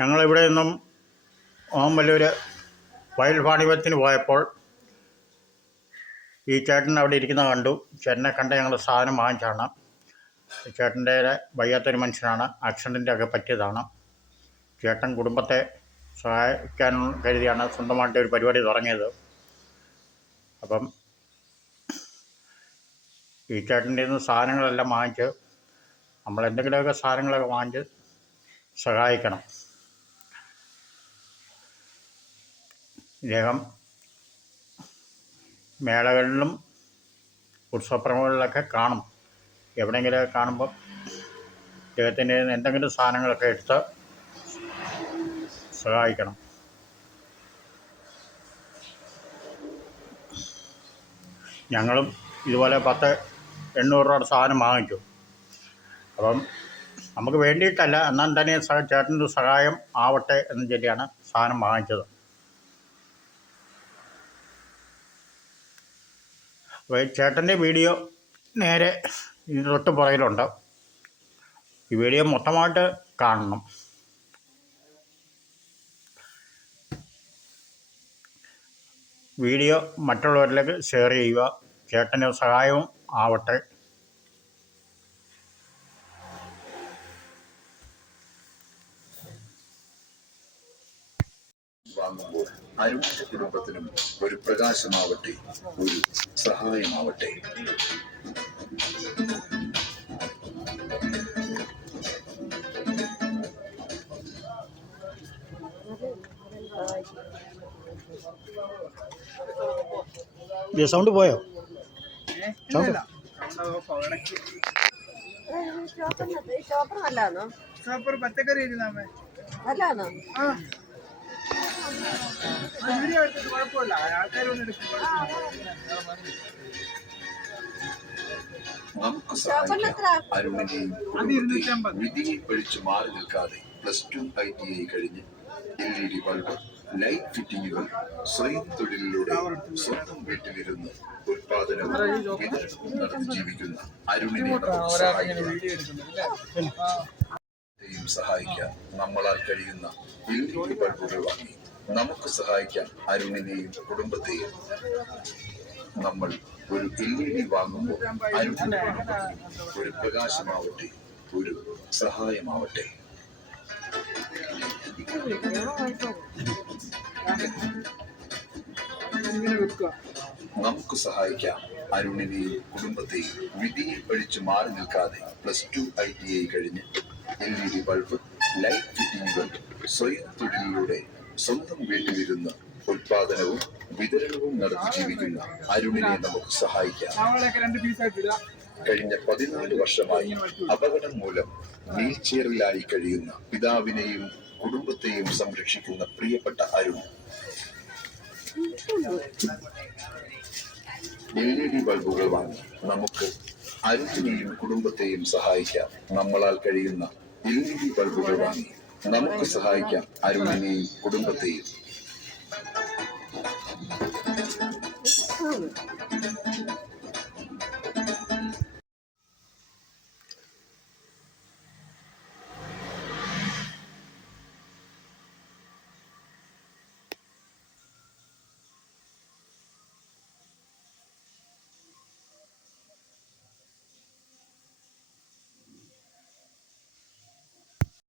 ഞങ്ങളിവിടെ നിന്നും ഓമല്ലൂർ വയൽ വാണിഭത്തിന് പോയപ്പോൾ ഈ ചേട്ടൻ അവിടെ ഇരിക്കുന്നത് കണ്ടു. ചേട്ടനെ കണ്ട് ഞങ്ങൾ സാധനം വാങ്ങിച്ചാണ് ചേട്ടന്റെ വയ്യാത്തൊരു മനുഷ്യനാണ്. ആക്സിഡന്റ് ഒക്കെ പറ്റിയതാണ്. ചേട്ടൻ കുടുംബത്തെ സഹായിക്കാൻ കരുതിയാണ് സ്വന്തമായിട്ട് ഒരു പരിപാടി തുടങ്ങിയത്. അപ്പം ഈ ചേട്ടന്റെ നിന്ന് സാധനങ്ങളെല്ലാം വാങ്ങിച്ച് നമ്മൾ എന്തെങ്കിലുമൊക്കെ സാധനങ്ങളൊക്കെ വാങ്ങിച്ച് സഹായിക്കണം. ഇദ്ദേഹം മേളകളിലും ഉത്സവപ്പറമ്പുകളിലൊക്കെ കാണും. എവിടെയെങ്കിലുമൊക്കെ കാണുമ്പോൾ ഇദ്ദേഹത്തിന്റെ എന്തെങ്കിലും സാധനങ്ങളൊക്കെ എടുത്ത് സഹായിക്കണം. ഞങ്ങളും ഇതുപോലെ പത്ത് എണ്ണൂറ് രൂപയുടെ സാധനം വാങ്ങിച്ചു അപ്പം നമുക്ക് വേണ്ടിയിട്ടല്ല എന്നാൽ തന്നെ ചേട്ടന്റെ സഹായം ആവട്ടെ എന്ന് ചൊല്ലിയാണ് സാധനം വാങ്ങിച്ചത് അപ്പോൾ ഈ ചേട്ടന്റെ വീഡിയോ നേരെ തൊട്ട് പുറകിലുണ്ട്. ഈ വീഡിയോ മൊത്തമായിട്ട് കാണണം. വീഡിയോ മറ്റുള്ളവരിലേക്ക് ഷെയർ ചെയ്യുക. ചേട്ടന്റെ സഹായവും ആവട്ടെ. വാങ്ങുമ്പോൾ അരുണിന്റെ കുടുംബത്തിനും ഒരു പ്രകാശമാവട്ടെ ഒരു സഹായമാവട്ടെ. സൗണ്ട് പോയോ? സൗണ്ട് ഷോപ്പർ നല്ലതാണോ? ഷോപ്പർ പച്ചക്കറി ഇരുന്നാമേ നല്ലതാണോ? ആ ആ, വീഡിയോ എടുത്തിട്ട് കുഴപ്പമില്ല. ആൾക്കാരൊന്നും എടുക്കും മാറി നിൽക്കാതെ plus two I T I കഴിഞ്ഞ് L E D bulb light ഫിറ്റിംഗുകൾ സ്വയം തൊഴിലിലൂടെ സ്വന്തം വീട്ടിലിരുന്ന് ഉൽപാദനവും വിതരണവും നടത്തി ജീവിക്കുന്ന അരുണിനെ സഹായിക്കാൻ നമ്മളാൽ കഴിയുന്ന എൽ ഇ ഡി ബൾബുകൾ വാങ്ങി നമുക്ക് സഹായിക്കാം അരുണിനെയും കുടുംബത്തെയും നമ്മൾ ഒരു എൽ ഇ ഡി വാങ്ങുമ്പോൾ ഒരു പ്രകാശമാവട്ടെ ഒരു സഹായമാവട്ടെ. നമുക്ക് സഹായിക്കാം അരുണിനെയും കുടുംബത്തെയും. വിധിയിൽ പഴിച്ചു മാറി നിൽക്കാതെ plus two I T I കഴിഞ്ഞ് L E D bulb light ഫിറ്റിംഗുകൾ സ്വയം തൊഴിലിലൂടെ സ്വന്തം വീട്ടിലിരുന്ന് ഉത്പാദനവും വിതരണവും നടത്തി ജീവിക്കുന്ന അരുണിനെ നമുക്ക് സഹായിക്കാം. കഴിഞ്ഞ പതിനാല് വർഷമായി അപകടം മൂലം വീൽചെയറിലായി കഴിയുന്ന പിതാവിനെയും കുടുംബത്തെയും സംരക്ഷിക്കുന്ന പ്രിയപ്പെട്ട അരുൺ. എൽ ഇ ഡി ബൾബുകൾ വാങ്ങി നമുക്ക് അരുണിനെയും കുടുംബത്തെയും സഹായിക്കാം. നമ്മളാൽ കഴിയുന്ന എൽ ഇ ഡി ബൾബുകൾ വാങ്ങി നമുക്ക് സഹായിക്കാം അരുണിനെയും കുടുംബത്തെയും